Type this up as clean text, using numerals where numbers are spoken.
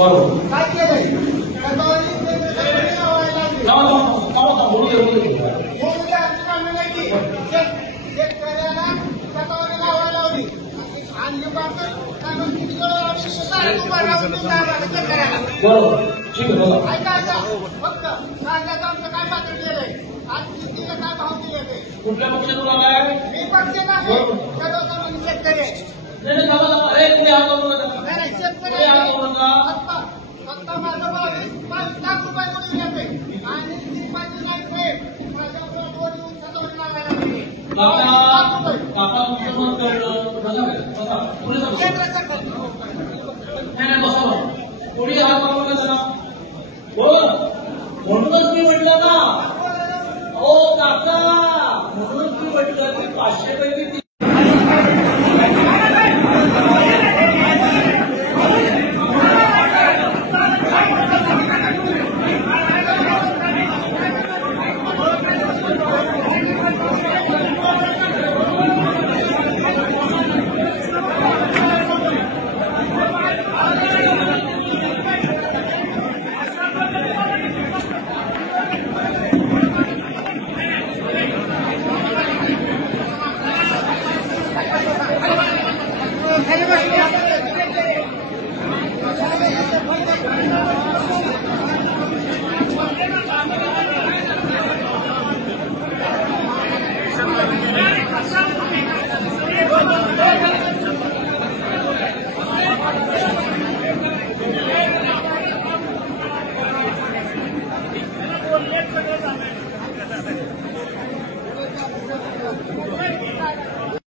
बरोबर काय केलंय शेतकऱ्याला शतावरी लावायला लावली आणि फक्त कांद्याचं आमचं काय पात्र केलंय आज शेतीला काय भाव दिले कुठल्या पक्षातून आलाय मी पक्ष नाही सर्वसामान्य शेतकरी आहे अरे तुम्ही हात करू नका नाही शेतकरी फक्त माझं 22 लाख रुपये कोणी घेते आणि ती माझी नाही माझ्याकडे 2 शतावरी लावायला लागली काका तुमचं मत कळलं केंद्र सरकार नाही बसा कोणी हात करू नका बोल म्हणूनच मी म्हटलं ना हो काका म्हणूनच मी म्हटलं की 500 पैकी Hello,